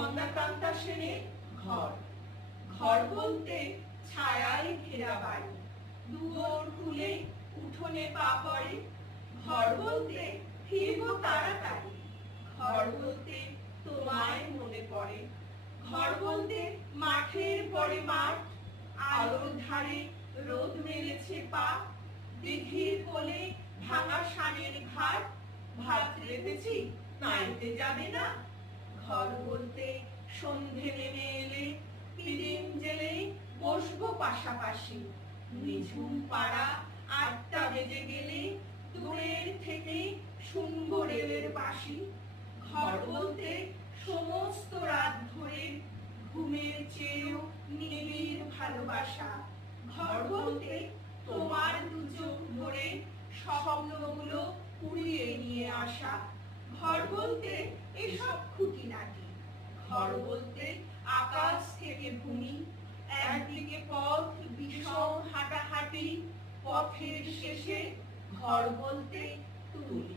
মন্দাকান্তা সেনের ঘর। ঘর বলতে ছায়ায় ঘেরা বাড়ি, দুয়ার খুলে উঠোনে পা পড়ে। ঘর বলতে ফিরবো তাড়াতাড়ি, ঘর বলতে তোমায় মনে পড়ে। ঘর বলতে মাঠের পরে মাঠ, আলোর ধারে রোদ মেলেছে পা, দিঘির কোলে ভাঙা সানের ঘাট, ভাত রেঁধেছি নাইতে যাবে না। ঘর বলতে সন্ধে নেমে এলে পিদিম জেলে বসবো পাশাপাশি, নিঝুম পাড়া ৮টা বেজে গেলে দূরের থেকে শুনবো রেলের বাঁশি। ঘর বলতে সমস্ত রাত ধরে ঘুমের চেয়েও নিবিড় ভালোবাসা। ঘর বলতে তোমার দু চোখ ভরে স্বপ্নগুলো কুড়িয়ে নিয়ে আসা। ঘর বলতে এসব খুঁটিনাটি। ঘর বলতে আকাশ থেকে ভূমি, একদিকে পথ বিষম হাঁটাহাঁটি, পথের শেষে ঘর বলতে তুমি।